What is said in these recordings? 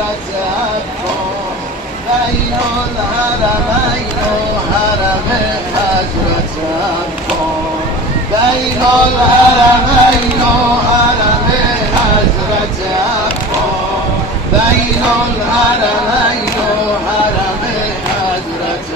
حضرت عباس بین الحرمین و حرم حضرت عباس بین الحرمین و حرم حضرت عباس بین الحرمین و حرم حضرت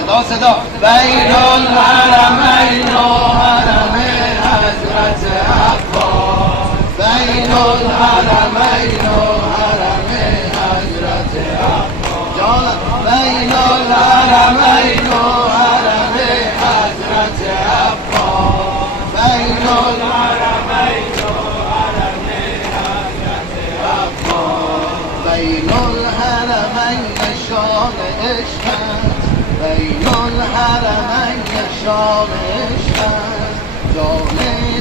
عباس صدا بین الحرمین و حرم حضرت عباس بین الحرمین و حرم حضرت عباس جانا بین الحرمین و حرم حضرت عباس بین الحرمین و حرم حضرت عباس بین الحرمین شام عشق است بین الحرمین شام عشق است جان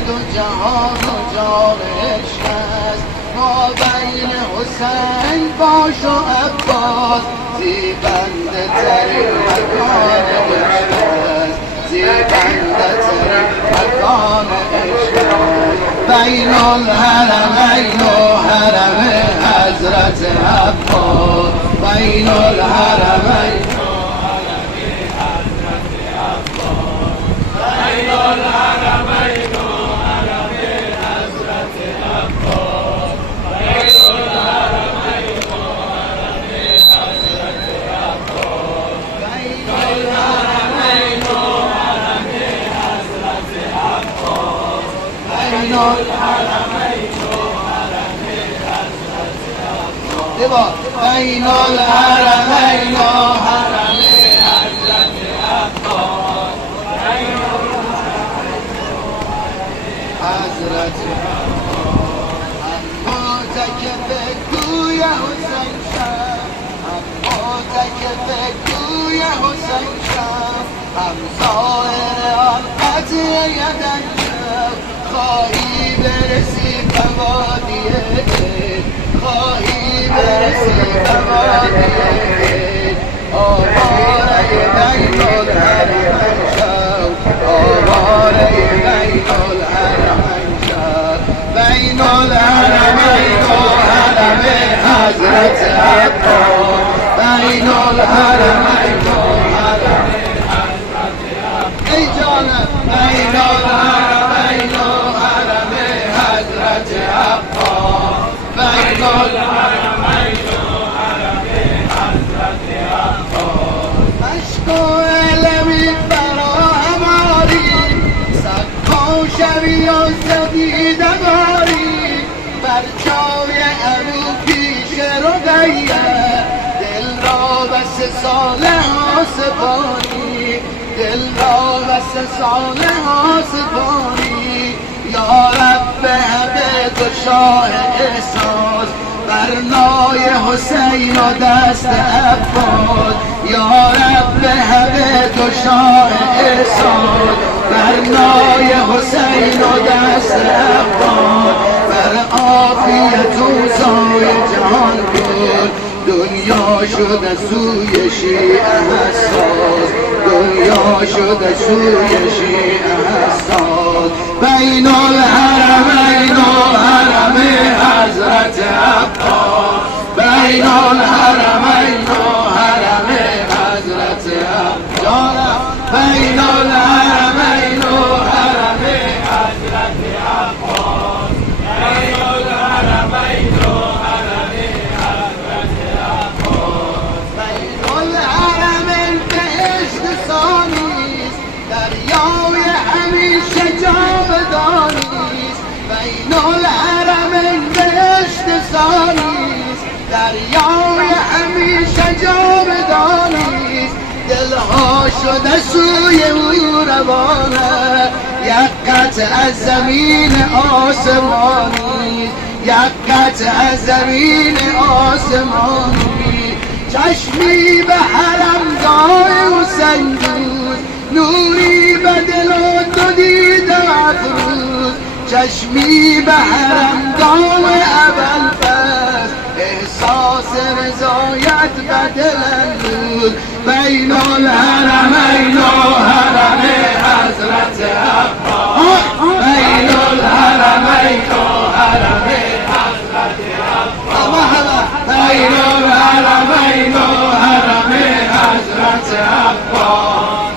دو جهان و جان عشق است ما بین حسین باش و عباس زیبنده ترین مکان عشق است زیبنده ترین مکان عشق است بین الحرمین و حرم حضرت عباس بین الحرمین و حرم حضرت عباس بین الحرمین و حرم حضرت عباس بین الحرمین و حرم حضرت عباس بین الحرمین و حرم حضرت عباس بین الحرمین و حرم حضرت عباس بین الحرمین و حرم حضرت عباس حضرت اما تکف کوی حسین شم اما تکف کوی حسین شم هم ظاهر آن قطع یدن شم خواهی برسی بوادیه خواهی برسی بوادیه آواره بین الحرمین شم آواره بین الحرمین بین الحرمین و حرم حضرت عباس بین الحرمین و حرم حضرت عباس ای جانم بین الحرمین و حرم حضرت عباس بین الحرمین و حرم حضرت عباس عشق و علمی برا هماری سکا شوی و زدیده باری بر جای ابو پیش رقیه دل را بس ساله ها سپاری دل را بس ساله ها سپاری یا رب همه تو شاه احساس برنای حسین و دست عباس یا رب همه تو شاه احساس برنای حسین و دست عباس بر عافیت و زای جهان کن دنیا شده سوی شیعه حساس دنیا شده سوی شیعه حساس بین الحرمین و حرم حضرت عباس بین الحرمین و حرم حضرت عباس بین الحرمین و حرم حضرت عباس بین الحرمین و حرم حضرت عباس بین الحرمین بهشت ثانیست دریای همیشه جاودانیست بین الحرمین بهشت ثانیست دریای همیشه جاودانیست دلها شده سوی او روانه یک قطع از زمین آسمانی یک قطع از زمین آسمانی چشمی به حرم گاه حسین دوز نوری به دل و دو دیده افروز چشمی به حرم گاه ابوالفضل احساس رضایت به دل اندوز بین الحرمین و حرم حضرت عباس بین الحرمین و حرم حضرت عباس بین الحرمین و حرم حضرت عباس